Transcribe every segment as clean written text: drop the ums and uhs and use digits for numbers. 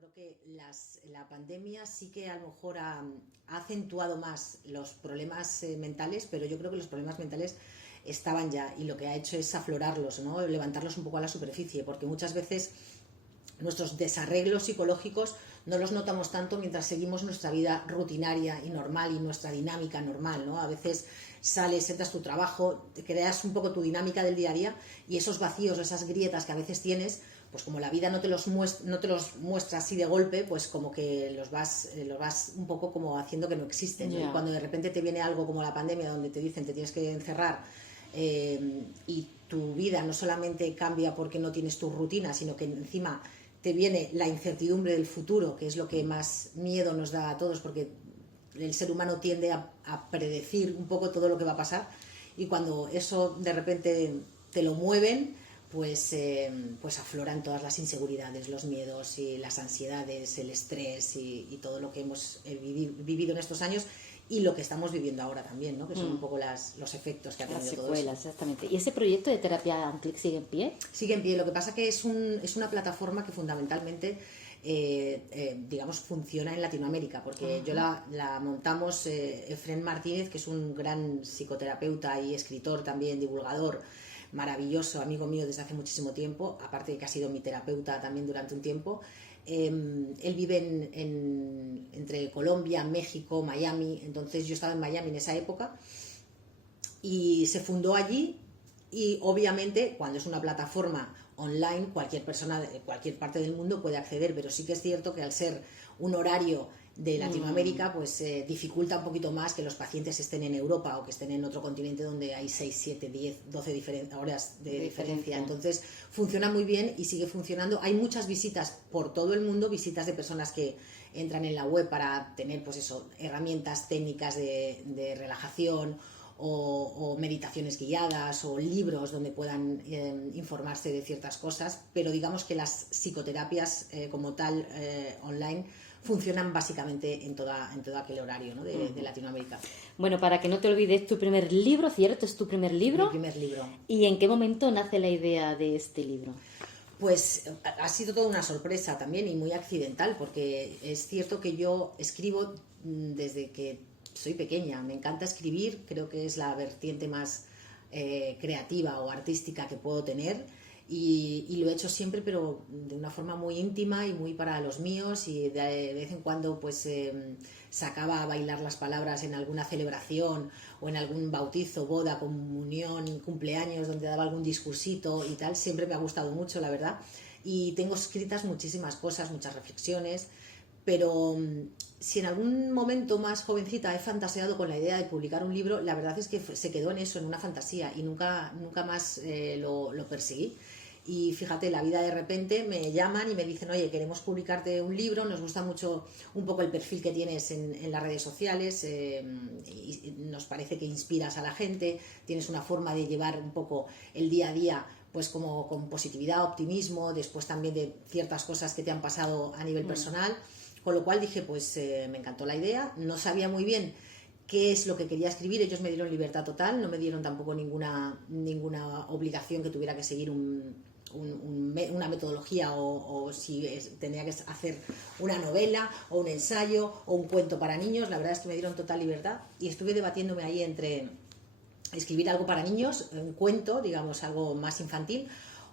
creo que la pandemia sí que a lo mejor ha acentuado más los problemas mentales, pero yo creo que los problemas mentales estaban ya y lo que ha hecho es aflorarlos, ¿no? Levantarlos un poco a la superficie, porque muchas veces nuestros desarreglos psicológicos no los notamos tanto mientras seguimos nuestra vida rutinaria y normal y nuestra dinámica normal, ¿no? A veces sales, entras a tu trabajo, te creas un poco tu dinámica del día a día y esos vacíos, esas grietas que a veces tienes, pues como la vida no te los muestra así de golpe, pues como que los vas un poco como haciendo que no existen, ¿no? Y cuando de repente te viene algo como la pandemia donde te dicen te tienes que encerrar y tu vida no solamente cambia porque no tienes tu rutina, sino que encima te viene la incertidumbre del futuro, que es lo que más miedo nos da a todos, porque el ser humano tiende a predecir un poco todo lo que va a pasar, y cuando eso de repente te lo mueven, pues afloran todas las inseguridades, los miedos y las ansiedades, el estrés y todo lo que hemos vivido en estos años y lo que estamos viviendo ahora también, ¿no? Que son un poco los efectos que ha tenido todo eso. Exactamente. ¿Y ese proyecto de terapia a un clic sigue en pie? Sigue en pie, lo que pasa que es una plataforma que fundamentalmente digamos funciona en Latinoamérica, porque yo la montamos Efrén Martínez, que es un gran psicoterapeuta y escritor también, divulgador, maravilloso, amigo mío desde hace muchísimo tiempo, aparte de que ha sido mi terapeuta también durante un tiempo. Él vive entre Colombia, México, Miami, entonces yo estaba en Miami en esa época y se fundó allí, y obviamente cuando es una plataforma online cualquier persona de cualquier parte del mundo puede acceder, pero sí que es cierto que al ser un horario de Latinoamérica pues dificulta un poquito más que los pacientes estén en Europa o que estén en otro continente donde hay 6, 7, 10, 12 horas de diferencia. Entonces funciona muy bien y sigue funcionando. Hay muchas visitas por todo el mundo, visitas de personas que entran en la web para tener pues eso, herramientas técnicas de relajación o meditaciones guiadas o libros donde puedan informarse de ciertas cosas, pero digamos que las psicoterapias como tal online funcionan básicamente en todo aquel horario, ¿no? de Latinoamérica. Bueno, para que no te olvides, tu primer libro, ¿cierto? ¿Es tu primer libro? Mi primer libro. ¿Y en qué momento nace la idea de este libro? Pues ha sido toda una sorpresa también y muy accidental, porque es cierto que yo escribo desde que soy pequeña, me encanta escribir, creo que es la vertiente más creativa o artística que puedo tener, y lo he hecho siempre, pero de una forma muy íntima y muy para los míos, y de vez en cuando pues sacaba a bailar las palabras en alguna celebración o en algún bautizo, boda, comunión, cumpleaños, donde daba algún discursito y tal. Siempre me ha gustado mucho, la verdad, y tengo escritas muchísimas cosas, muchas reflexiones, pero si en algún momento más jovencita he fantaseado con la idea de publicar un libro, la verdad es que se quedó en eso, en una fantasía, y nunca más lo perseguí. Y fíjate, la vida de repente me llaman y me dicen, oye, queremos publicarte un libro, nos gusta mucho un poco el perfil que tienes en las redes sociales, y nos parece que inspiras a la gente, tienes una forma de llevar un poco el día a día pues como con positividad, optimismo, después también de ciertas cosas que te han pasado a nivel personal. Con lo cual dije, pues me encantó la idea, no sabía muy bien qué es lo que quería escribir, ellos me dieron libertad total, no me dieron tampoco ninguna obligación que tuviera que seguir una metodología o si tenía que hacer una novela o un ensayo o un cuento para niños. La verdad es que me dieron total libertad y estuve debatiéndome ahí entre escribir algo para niños, un cuento, digamos, algo más infantil,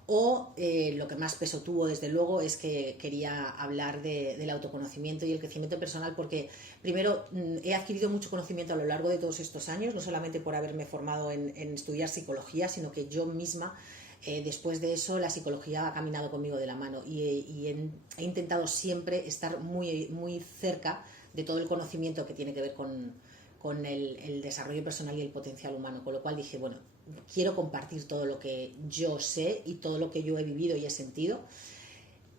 o lo que más peso tuvo, desde luego, es que quería hablar del autoconocimiento y el crecimiento personal, porque primero he adquirido mucho conocimiento a lo largo de todos estos años, no solamente por haberme formado en estudiar psicología, sino que yo misma, después de eso, la psicología ha caminado conmigo de la mano, y he intentado siempre estar muy, muy cerca de todo el conocimiento que tiene que ver con el desarrollo personal y el potencial humano, con lo cual dije, bueno, quiero compartir todo lo que yo sé y todo lo que yo he vivido y he sentido,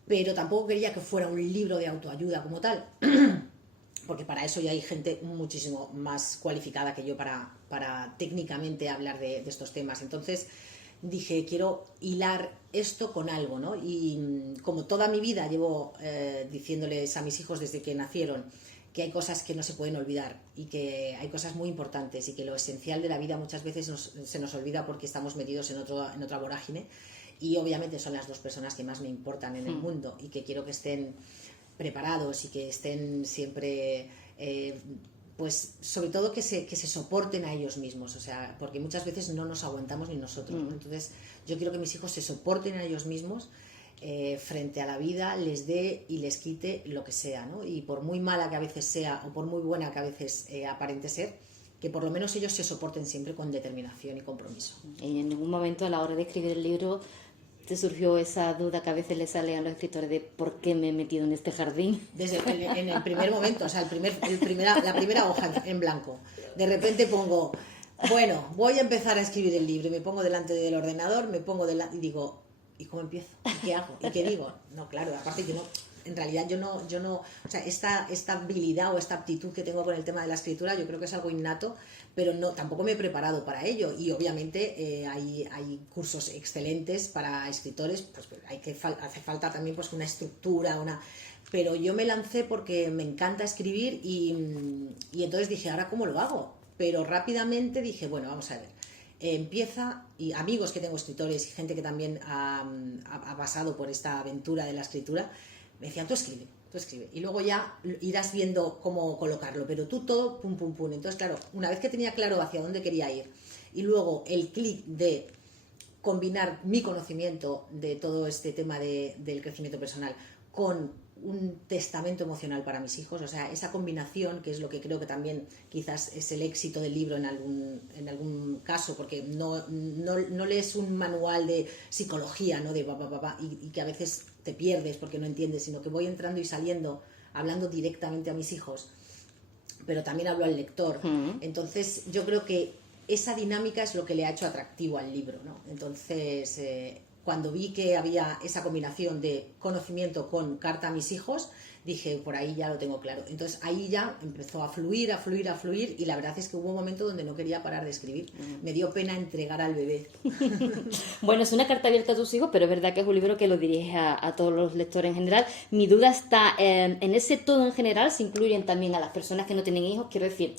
pero tampoco quería que fuera un libro de autoayuda como tal, porque para eso ya hay gente muchísimo más cualificada que yo para técnicamente hablar de estos temas. Entonces dije, quiero hilar esto con algo, ¿no? Y como toda mi vida llevo diciéndoles a mis hijos desde que nacieron que hay cosas que no se pueden olvidar y que hay cosas muy importantes y que lo esencial de la vida muchas veces se nos olvida porque estamos metidos en otra vorágine, y obviamente son las dos personas que más me importan en el mundo y que quiero que estén preparados y que estén siempre, pues sobre todo que se soporten a ellos mismos, o sea, porque muchas veces no nos aguantamos ni nosotros, ¿no? Entonces yo quiero que mis hijos se soporten a ellos mismos frente a la vida, les dé y les quite lo que sea, ¿no? Y por muy mala que a veces sea o por muy buena que a veces aparente ser, que por lo menos ellos se soporten siempre con determinación y compromiso. ¿Y en ningún momento a la hora de escribir el libro te surgió esa duda que a veces le sale a los escritores de por qué me he metido en este jardín? En el primer momento, o sea, la primera hoja en blanco. De repente pongo, bueno, voy a empezar a escribir el libro, y me pongo delante del ordenador, me pongo delante y digo, ¿y cómo empiezo? ¿Y qué hago? ¿Y qué digo? No, claro, aparte que no, en realidad yo no, o sea, esta habilidad o esta aptitud que tengo con el tema de la escritura, yo creo que es algo innato, pero no, tampoco me he preparado para ello, y obviamente hay cursos excelentes para escritores, pues hace falta también pues una estructura, pero yo me lancé porque me encanta escribir y entonces dije, ¿ahora cómo lo hago? Pero rápidamente dije, bueno, vamos a ver. Empieza, y amigos que tengo escritores y gente que también ha pasado por esta aventura de la escritura, me decían, tú escribe, y luego ya irás viendo cómo colocarlo, pero tú todo, pum, pum, pum. Entonces, claro, una vez que tenía claro hacia dónde quería ir, y luego el clic de combinar mi conocimiento de todo este tema del crecimiento personal con un testamento emocional para mis hijos, o sea, esa combinación, que es lo que creo que también quizás es el éxito del libro en algún caso, porque no lees un manual de psicología, ¿no? De y que a veces te pierdes porque no entiendes, sino que voy entrando y saliendo, hablando directamente a mis hijos, pero también hablo al lector. Entonces, yo creo que esa dinámica es lo que le ha hecho atractivo al libro, ¿no? Entonces, cuando vi que había esa combinación de conocimiento con carta a mis hijos, dije, por ahí ya lo tengo claro. Entonces ahí ya empezó a fluir, y la verdad es que hubo un momento donde no quería parar de escribir. Me dio pena entregar al bebé. Bueno, es una carta abierta a tus hijos, pero es verdad que es un libro que lo dirige a todos los lectores en general. Mi duda está en ese todo en general, se incluyen también a las personas que no tienen hijos, quiero decir,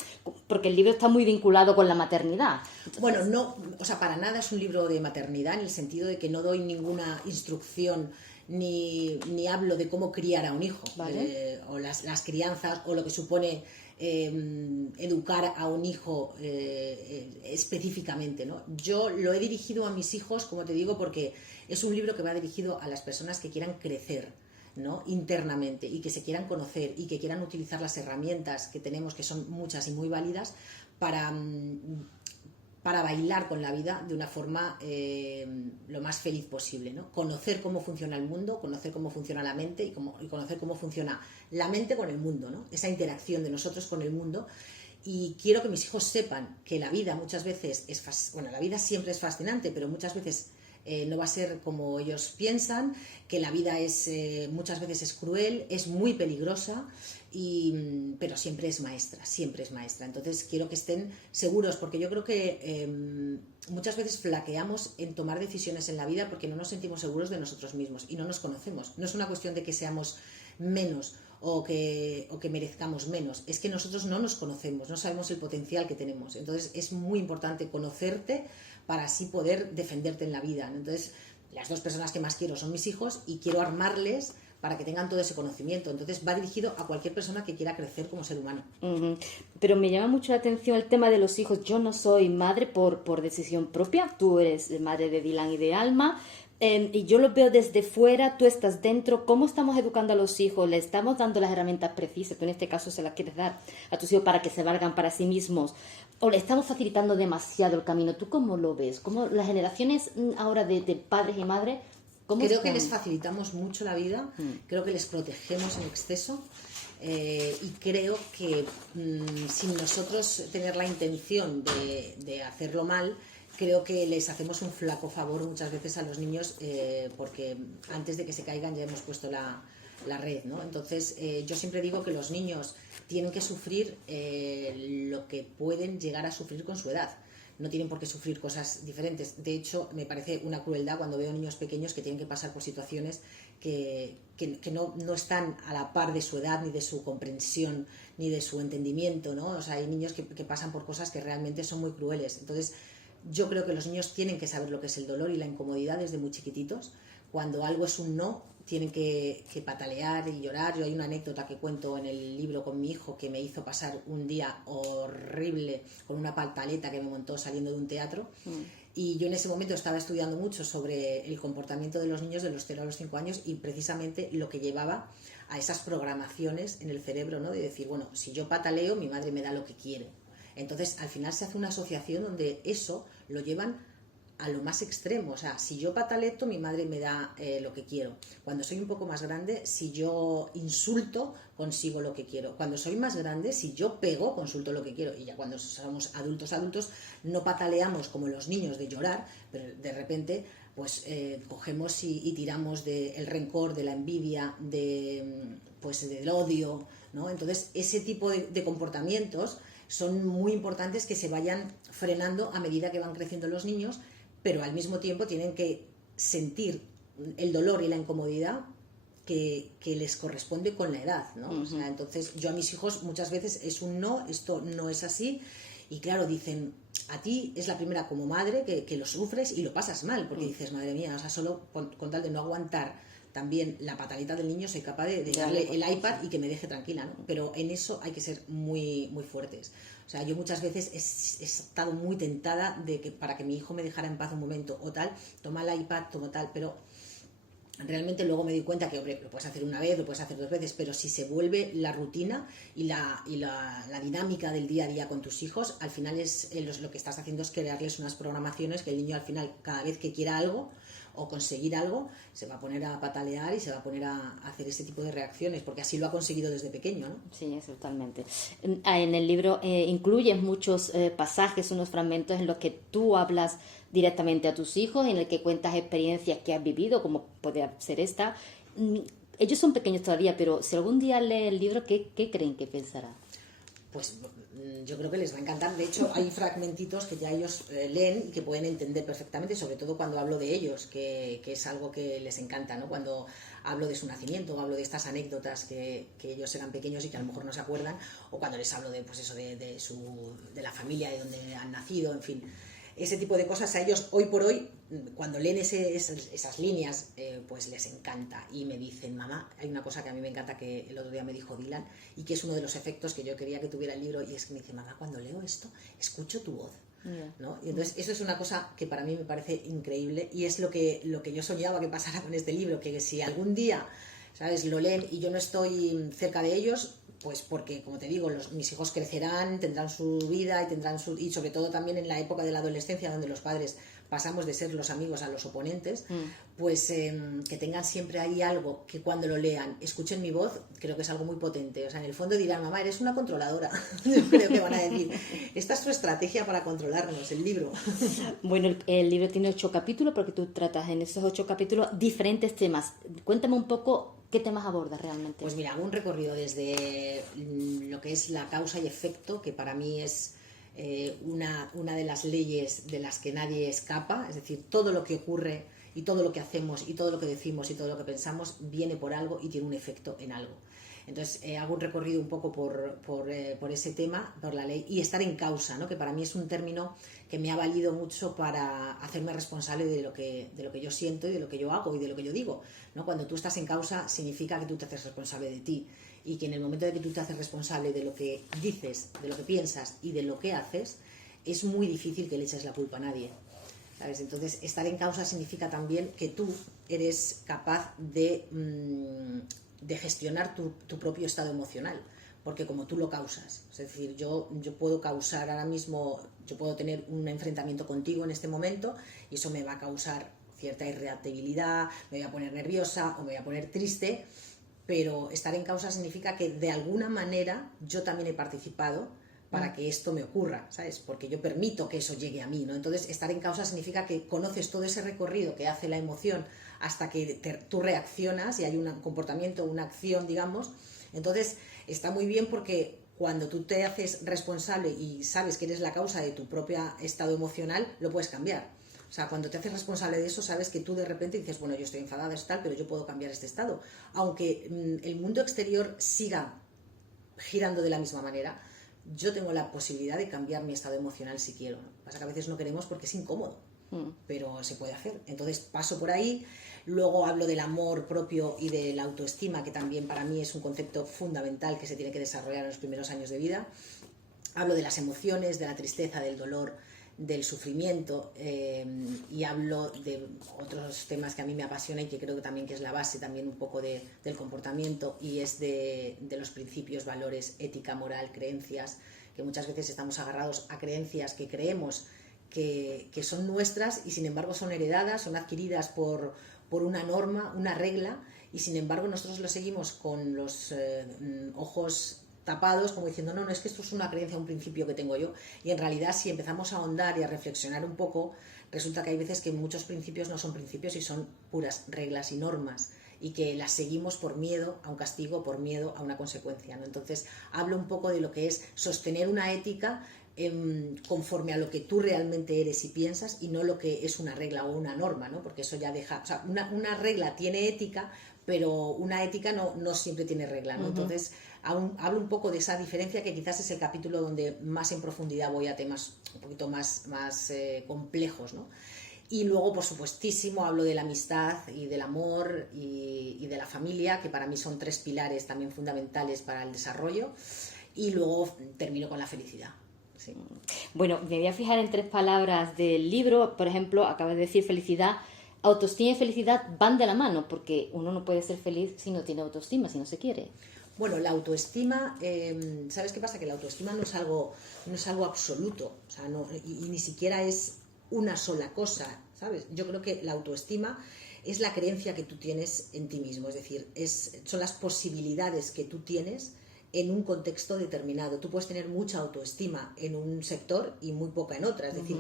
porque el libro está muy vinculado con la maternidad. Entonces, bueno, no, o sea, para nada es un libro de maternidad, en el sentido de que no doy ninguna instrucción ni hablo de cómo criar a un hijo, ¿vale? O las crianzas, o lo que supone educar a un hijo específicamente, ¿no? Yo lo he dirigido a mis hijos, como te digo, porque es un libro que va dirigido a las personas que quieran crecer, ¿no? Internamente, y que se quieran conocer y que quieran utilizar las herramientas que tenemos, que son muchas y muy válidas, para bailar con la vida de una forma lo más feliz posible, ¿no? Conocer cómo funciona el mundo, conocer cómo funciona la mente y conocer cómo funciona la mente con el mundo, ¿no? Esa interacción de nosotros con el mundo. Y quiero que mis hijos sepan que la vida muchas veces la vida siempre es fascinante, pero muchas veces no va a ser como ellos piensan, que la vida muchas veces es cruel, es muy peligrosa, pero siempre es maestra, siempre es maestra. Entonces quiero que estén seguros, porque yo creo que muchas veces flaqueamos en tomar decisiones en la vida porque no nos sentimos seguros de nosotros mismos y no nos conocemos. No es una cuestión de que seamos menos o que merezcamos menos, es que nosotros no nos conocemos, no sabemos el potencial que tenemos. Entonces es muy importante conocerte para así poder defenderte en la vida, ¿no? Entonces, las dos personas que más quiero son mis hijos y quiero armarles para que tengan todo ese conocimiento. Entonces va dirigido a cualquier persona que quiera crecer como ser humano. Pero me llama mucho la atención el tema de los hijos. Yo no soy madre por decisión propia, tú eres madre de Dylan y de Alma, y yo lo veo desde fuera, tú estás dentro. ¿Cómo estamos educando a los hijos? ¿Le estamos dando las herramientas precisas? Tú en este caso se las quieres dar a tus hijos para que se valgan para sí mismos. ¿O le estamos facilitando demasiado el camino? ¿Tú cómo lo ves? ¿Cómo las generaciones ahora de padres y madres? Creo que les facilitamos mucho la vida, creo que les protegemos en exceso, y creo que sin nosotros tener la intención de hacerlo mal, creo que les hacemos un flaco favor muchas veces a los niños, porque antes de que se caigan ya hemos puesto la red, ¿no? Entonces yo siempre digo que los niños tienen que sufrir lo que pueden llegar a sufrir con su edad. No tienen por qué sufrir cosas diferentes. De hecho, me parece una crueldad cuando veo niños pequeños que tienen que pasar por situaciones que no están a la par de su edad, ni de su comprensión, ni de su entendimiento, ¿no? O sea, hay niños que pasan por cosas que realmente son muy crueles. Entonces, yo creo que los niños tienen que saber lo que es el dolor y la incomodidad desde muy chiquititos. Cuando algo es un no, tienen que patalear y llorar. Yo hay una anécdota que cuento en el libro con mi hijo que me hizo pasar un día horrible con una pataleta que me montó saliendo de un teatro. Y yo en ese momento estaba estudiando mucho sobre el comportamiento de los niños de los 0 a los 5 años y precisamente lo que llevaba a esas programaciones en el cerebro, ¿no? De decir, bueno, si yo pataleo, mi madre me da lo que quiere. Entonces, al final se hace una asociación donde eso lo llevan a lo más extremo. O sea, si yo pataleto, mi madre me da lo que quiero. Cuando soy un poco más grande, si yo insulto, consigo lo que quiero. Cuando soy más grande, si yo pego, consulto lo que quiero. Y ya cuando somos adultos, no pataleamos como los niños de llorar, pero de repente pues cogemos y tiramos del rencor, de la envidia, del odio, ¿no? Entonces, ese tipo de comportamientos son muy importantes que se vayan frenando a medida que van creciendo los niños, pero al mismo tiempo tienen que sentir el dolor y la incomodidad que les corresponde con la edad, ¿no? O sea, entonces yo a mis hijos muchas veces es un no, esto no es así, y claro, dicen, a ti es la primera como madre que lo sufres y lo pasas mal, porque dices, madre mía, o sea, solo con tal de no aguantar también la patalita del niño soy capaz de darle el iPad y que me deje tranquila, ¿no? Pero en eso hay que ser muy, muy fuertes. O sea, yo muchas veces he estado muy tentada de que para que mi hijo me dejara en paz un momento o tal, toma el iPad, toma tal, pero realmente luego me di cuenta que, hombre, lo puedes hacer una vez, lo puedes hacer 2 veces, pero si se vuelve la rutina y la dinámica del día a día con tus hijos, al final lo que estás haciendo es crearles unas programaciones que el niño al final, cada vez que quiera algo o conseguir algo, se va a poner a patalear y se va a poner a hacer ese tipo de reacciones, porque así lo ha conseguido desde pequeño, ¿no? Sí, eso totalmente. En el libro incluyes muchos pasajes, unos fragmentos en los que tú hablas directamente a tus hijos, en el que cuentas experiencias que has vivido, como puede ser esta. Ellos son pequeños todavía, pero si algún día leen el libro, ¿qué creen que pensará? Pues yo creo que les va a encantar. De hecho, hay fragmentitos que ya ellos leen y que pueden entender perfectamente, sobre todo cuando hablo de ellos, que es algo que les encanta, ¿no? Cuando hablo de su nacimiento, o hablo de estas anécdotas que ellos eran pequeños y que a lo mejor no se acuerdan, o cuando les hablo de, pues eso, de la familia, de donde han nacido, en fin. Ese tipo de cosas a ellos hoy por hoy, cuando leen esas líneas, pues les encanta y me dicen, mamá, hay una cosa que a mí me encanta que el otro día me dijo Dylan y que es uno de los efectos que yo quería que tuviera el libro, y es que me dice, mamá, cuando leo esto, escucho tu voz, ¿no? Y entonces eso es una cosa que para mí me parece increíble y es lo que yo soñaba que pasara con este libro, que si algún día, ¿sabes?, lo leen y yo no estoy cerca de ellos, pues porque, como te digo, mis hijos crecerán, tendrán su vida y sobre todo también en la época de la adolescencia, donde los padres pasamos de ser los amigos a los oponentes, pues que tengan siempre ahí algo que cuando lo lean escuchen mi voz, creo que es algo muy potente. O sea, en el fondo dirán, mamá, eres una controladora. Yo creo que van a decir, esta es tu estrategia para controlarnos, el libro. Bueno, el libro tiene 8 capítulos porque tú tratas en esos 8 capítulos diferentes temas. Cuéntame un poco qué temas abordas realmente. Pues mira, hago un recorrido desde lo que es la causa y efecto, que para mí es una de las leyes de las que nadie escapa, es decir, todo lo que ocurre y todo lo que hacemos y todo lo que decimos y todo lo que pensamos viene por algo y tiene un efecto en algo. Entonces hago un recorrido un poco por ese tema, por la ley, y estar en causa, ¿no? Que para mí es un término que me ha valido mucho para hacerme responsable de lo que yo siento y de lo que yo hago y de lo que yo digo, ¿no? Cuando tú estás en causa significa que tú te haces responsable de ti, y que en el momento de que tú te haces responsable de lo que dices, de lo que piensas y de lo que haces, es muy difícil que le eches la culpa a nadie, ¿sabes? Entonces, estar en causa significa también que tú eres capaz de gestionar tu propio estado emocional, porque como tú lo causas, es decir, yo puedo causar ahora mismo, yo puedo tener un enfrentamiento contigo en este momento y eso me va a causar cierta irritabilidad, me voy a poner nerviosa o me voy a poner triste, pero estar en causa significa que de alguna manera yo también he participado para que esto me ocurra, ¿sabes? Porque yo permito que eso llegue a mí, ¿no? Entonces, estar en causa significa que conoces todo ese recorrido que hace la emoción hasta que tú reaccionas y hay un comportamiento, una acción, digamos. Entonces, está muy bien porque cuando tú te haces responsable y sabes que eres la causa de tu propio estado emocional, lo puedes cambiar. O sea, cuando te haces responsable de eso, sabes que tú de repente dices, bueno, yo estoy enfadada, es tal, pero yo puedo cambiar este estado. Aunque el mundo exterior siga girando de la misma manera, yo tengo la posibilidad de cambiar mi estado emocional si quiero, ¿no? Pasa que a veces no queremos porque es incómodo. pero se puede hacer. Entonces paso por ahí, luego hablo del amor propio y de la autoestima, que también para mí es un concepto fundamental que se tiene que desarrollar en los primeros años de vida. Hablo de las emociones, de la tristeza, del dolor, del sufrimiento, y hablo de otros temas que a mí me apasionan y que creo que también que es la base también un poco del comportamiento, y es de los principios, valores, ética, moral, creencias, que muchas veces estamos agarrados a creencias que creemos que son nuestras y sin embargo son heredadas, son adquiridas por una norma, una regla, y sin embargo nosotros lo seguimos con los ojos tapados, como diciendo, no, es que esto es una creencia, un principio que tengo yo, y en realidad si empezamos a ahondar y a reflexionar un poco, resulta que hay veces que muchos principios no son principios y son puras reglas y normas, y que las seguimos por miedo a un castigo, por miedo a una consecuencia, ¿no? Entonces hablo un poco de lo que es sostener una ética conforme a lo que tú realmente eres y piensas, y no lo que es una regla o una norma, ¿no? Porque eso ya deja, o sea, una regla tiene ética, pero una ética no siempre tiene regla, ¿no? Entonces hablo un poco de esa diferencia, que quizás es el capítulo donde más en profundidad voy a temas un poquito más complejos, ¿no? Y luego, por supuestísimo, hablo de la amistad y del amor y de la familia, que para mí son 3 pilares también fundamentales para el desarrollo, y luego termino con la felicidad. Sí. Bueno, me voy a fijar en 3 palabras del libro. Por ejemplo, acabas de decir felicidad. Autoestima y felicidad van de la mano, porque uno no puede ser feliz si no tiene autoestima, si no se quiere. Bueno, la autoestima, ¿sabes qué pasa? Que la autoestima no es algo absoluto, o sea, y ni siquiera es una sola cosa, ¿sabes? Yo creo que la autoestima es la creencia que tú tienes en ti mismo, es decir, son las posibilidades que tú tienes en un contexto determinado. Tú puedes tener mucha autoestima en un sector y muy poca en otra, es decir,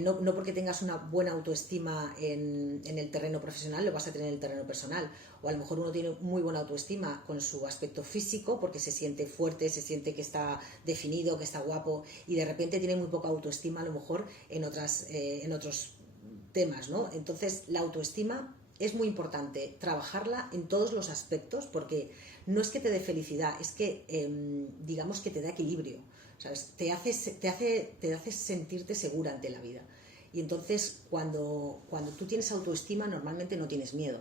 no porque tengas una buena autoestima en el terreno profesional lo vas a tener en el terreno personal, o a lo mejor uno tiene muy buena autoestima con su aspecto físico porque se siente fuerte, se siente que está definido, que está guapo, y de repente tiene muy poca autoestima a lo mejor en otros temas, ¿no? Entonces la autoestima es muy importante trabajarla en todos los aspectos, porque no es que te dé felicidad, es que digamos que te da equilibrio, ¿sabes? Te hace sentirte segura ante la vida. Y entonces cuando tú tienes autoestima normalmente no tienes miedo,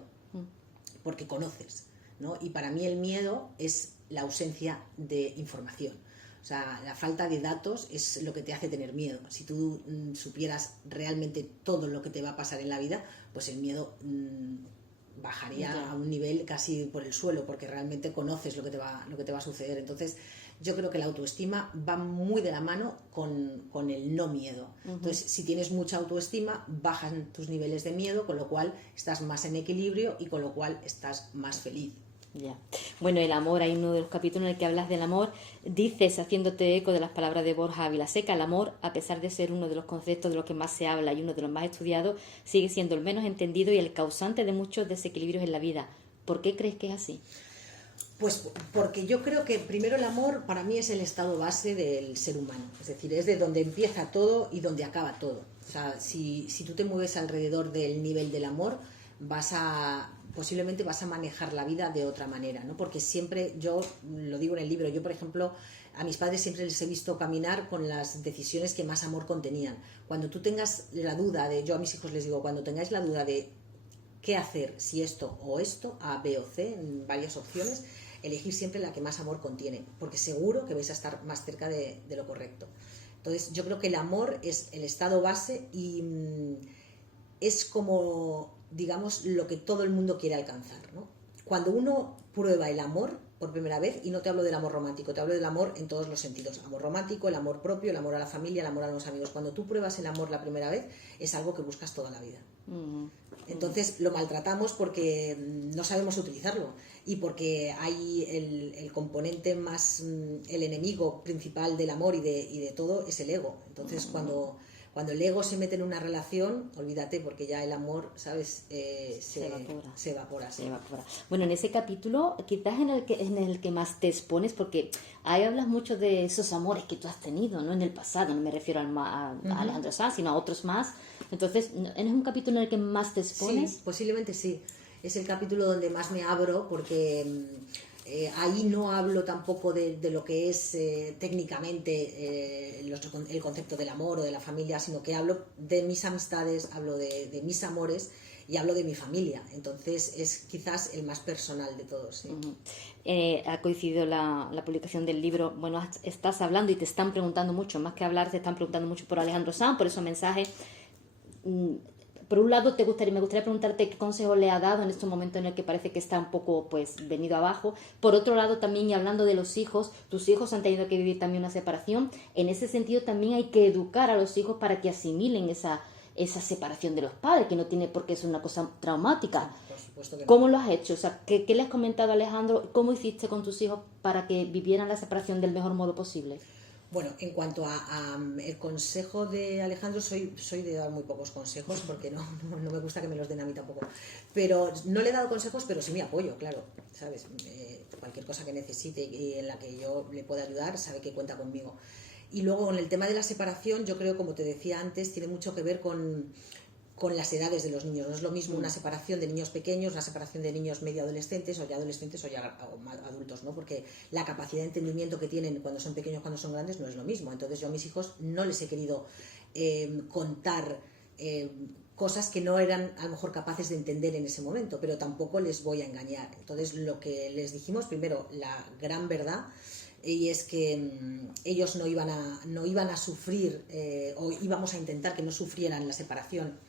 porque conoces, ¿no? Y para mí el miedo es la ausencia de información. O sea, la falta de datos es lo que te hace tener miedo. Si tú supieras realmente todo lo que te va a pasar en la vida, pues el miedo bajaría a un nivel casi por el suelo, porque realmente conoces lo que te va a suceder. Entonces, yo creo que la autoestima va muy de la mano con el no miedo. Entonces, si tienes mucha autoestima, bajan tus niveles de miedo, con lo cual estás más en equilibrio y con lo cual estás más feliz. Ya. Bueno, el amor, hay uno de los capítulos en el que hablas del amor, dices, haciéndote eco de las palabras de Borja Vilaseca, el amor, a pesar de ser uno de los conceptos de los que más se habla y uno de los más estudiados, sigue siendo el menos entendido y el causante de muchos desequilibrios en la vida. ¿Por qué crees que es así? Pues porque yo creo que primero el amor para mí es el estado base del ser humano, es decir, es de donde empieza todo y donde acaba todo. O sea, si tú te mueves alrededor del nivel del amor, posiblemente vas a manejar la vida de otra manera, ¿no? Porque siempre, yo lo digo en el libro, yo por ejemplo a mis padres siempre les he visto caminar con las decisiones que más amor contenían. Cuando tú tengas la duda yo a mis hijos les digo, cuando tengáis la duda de qué hacer, si esto o esto, A, B o C, en varias opciones, elegir siempre la que más amor contiene, porque seguro que vais a estar más cerca de lo correcto. Entonces yo creo que el amor es el estado base y es como, digamos, lo que todo el mundo quiere alcanzar, ¿no? Cuando uno prueba el amor por primera vez, y no te hablo del amor romántico, te hablo del amor en todos los sentidos, amor romántico, el amor propio, el amor a la familia, el amor a los amigos, cuando tú pruebas el amor la primera vez, es algo que buscas toda la vida. Entonces lo maltratamos porque no sabemos utilizarlo y porque hay el componente más, el enemigo principal del amor y de todo es el ego. Entonces cuando el ego se mete en una relación, olvídate, porque ya el amor, ¿sabes? Se evapora. Bueno, en ese capítulo, quizás en el que más te expones, porque ahí hablas mucho de esos amores que tú has tenido, ¿no? En el pasado, no me refiero a Alejandro Sanz, sino a otros más. Entonces, ¿es un capítulo en el que más te expones? Sí, posiblemente sí. Es el capítulo donde más me abro, porque Ahí no hablo tampoco de lo que es técnicamente el concepto del amor o de la familia, sino que hablo de mis amistades, hablo de mis amores y hablo de mi familia. Entonces es quizás el más personal de todos. ¿Sí? Ha coincidido la publicación del libro. Bueno, estás hablando y te están preguntando mucho, más que hablar, te están preguntando mucho por Alejandro Sanz, por esos mensajes. Por un lado, me gustaría preguntarte qué consejo le ha dado en este momento en el que parece que está un poco pues venido abajo. Por otro lado, también, y hablando de los hijos, tus hijos han tenido que vivir también una separación. En ese sentido, también hay que educar a los hijos para que asimilen esa separación de los padres, que no tiene por qué ser una cosa traumática. Por supuesto que no. ¿Cómo lo has hecho? O sea, ¿qué le has comentado a Alejandro? ¿Cómo hiciste con tus hijos para que vivieran la separación del mejor modo posible? Bueno, en cuanto a el consejo de Alejandro, soy de dar muy pocos consejos porque no me gusta que me los den a mí tampoco. Pero no le he dado consejos, pero sí mi apoyo, claro, ¿sabes? Cualquier cosa que necesite y en la que yo le pueda ayudar, sabe que cuenta conmigo. Y luego, en el tema de la separación, yo creo, como te decía antes, tiene mucho que ver con las edades de los niños. No es lo mismo una separación de niños pequeños, una separación de niños medio adolescentes o ya adultos, ¿no? Porque la capacidad de entendimiento que tienen cuando son pequeños, cuando son grandes, no es lo mismo. Entonces yo a mis hijos no les he querido contar cosas que no eran a lo mejor capaces de entender en ese momento, pero tampoco les voy a engañar. Entonces lo que les dijimos, primero, la gran verdad, y es que ellos no iban a sufrir o íbamos a intentar que no sufrieran la separación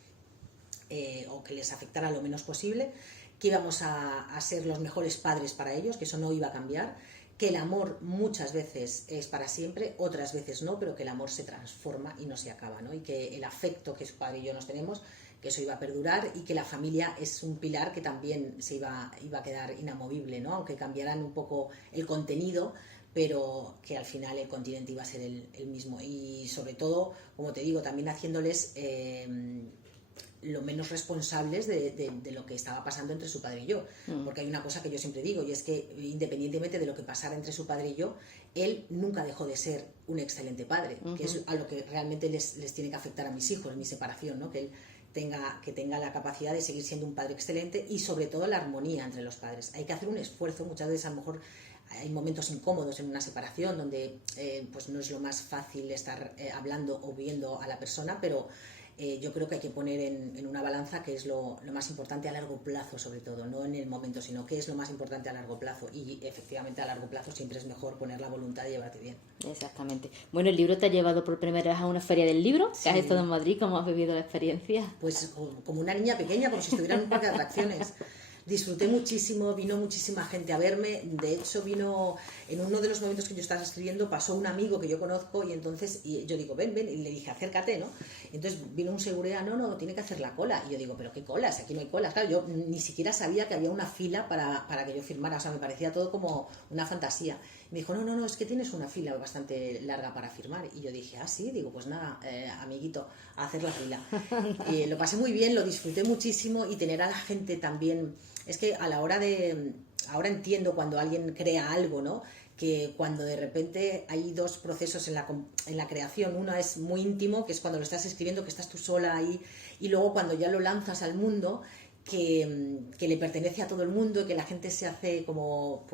o que les afectara lo menos posible, que íbamos a ser los mejores padres para ellos, que eso no iba a cambiar, que el amor muchas veces es para siempre, otras veces no, pero que el amor se transforma y no se acaba, ¿no? Y que el afecto que su padre y yo nos tenemos, que eso iba a perdurar y que la familia es un pilar que también se iba a quedar inamovible, ¿no? Aunque cambiaran un poco el contenido, pero que al final el continente iba a ser el mismo. Y sobre todo, como te digo, también haciéndoles lo menos responsables de lo que estaba pasando entre su padre y yo. Porque hay una cosa que yo siempre digo, y es que independientemente de lo que pasara entre su padre y yo, él nunca dejó de ser un excelente padre, que es a lo que realmente les tiene que afectar a mis hijos, en mi separación, ¿no? Que él tenga la capacidad de seguir siendo un padre excelente y sobre todo la armonía entre los padres. Hay que hacer un esfuerzo, muchas veces a lo mejor hay momentos incómodos en una separación donde pues no es lo más fácil estar hablando o viendo a la persona, pero yo creo que hay que poner en una balanza qué es lo más importante a largo plazo, sobre todo, no en el momento, sino qué es lo más importante a largo plazo. Y efectivamente a largo plazo siempre es mejor poner la voluntad de llevarte bien. Exactamente. Bueno, el libro te ha llevado por primera vez a una feria del libro, que has estado en Madrid. ¿Cómo has vivido la experiencia? Pues como una niña pequeña, como si estuviera en un parque de atracciones. Disfruté muchísimo, vino muchísima gente a verme. De hecho, vino en uno de los momentos que yo estaba escribiendo, pasó un amigo que yo conozco y entonces yo digo, ven, y le dije, acércate, ¿no? Entonces vino un seguridad, no, tiene que hacer la cola. Y yo digo, ¿pero qué colas? Aquí no hay colas. Claro, yo ni siquiera sabía que había una fila para que yo firmara, o sea, me parecía todo como una fantasía. Me dijo, no, es que tienes una fila bastante larga para firmar. Y yo dije, sí, digo, pues nada, amiguito, a hacer la fila. Lo pasé muy bien, lo disfruté muchísimo y tener a la gente también. Es que a la hora ahora entiendo cuando alguien crea algo, ¿no? Que cuando de repente hay dos procesos en la creación, uno es muy íntimo, que es cuando lo estás escribiendo, que estás tú sola ahí, y luego cuando ya lo lanzas al mundo, que le pertenece a todo el mundo y que la gente se hace eco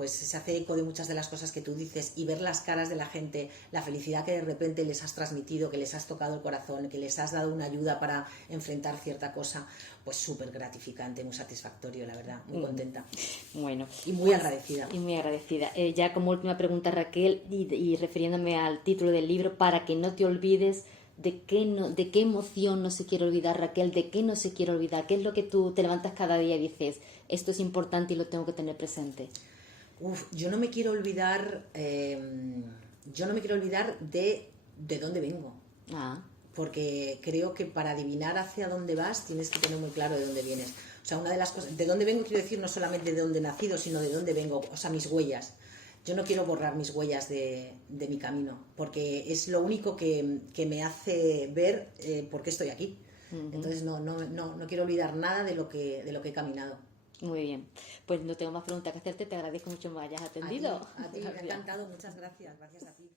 de muchas de las cosas que tú dices y ver las caras de la gente, la felicidad que de repente les has transmitido, que les has tocado el corazón, que les has dado una ayuda para enfrentar cierta cosa, pues súper gratificante, muy satisfactorio, la verdad, muy contenta. Bueno. Y muy agradecida. Y muy agradecida. Ya como última pregunta, Raquel, y refiriéndome al título del libro, para que no te olvides ¿de qué emoción no se quiere olvidar, Raquel? ¿De qué no se quiere olvidar? ¿Qué es lo que tú te levantas cada día y dices, esto es importante y lo tengo que tener presente? Yo no me quiero olvidar, de dónde vengo. Porque creo que para adivinar hacia dónde vas tienes que tener muy claro de dónde vienes. O sea, una de las cosas, de dónde vengo quiero decir no solamente de dónde he nacido, sino de dónde vengo, o sea, mis huellas. Yo no quiero borrar mis huellas de mi camino, porque es lo único que me hace ver por qué estoy aquí. Entonces no quiero olvidar nada de lo que he caminado. Muy bien, pues no tengo más preguntas que hacerte, te agradezco mucho que me hayas atendido. A ti me ha encantado, muchas gracias a ti.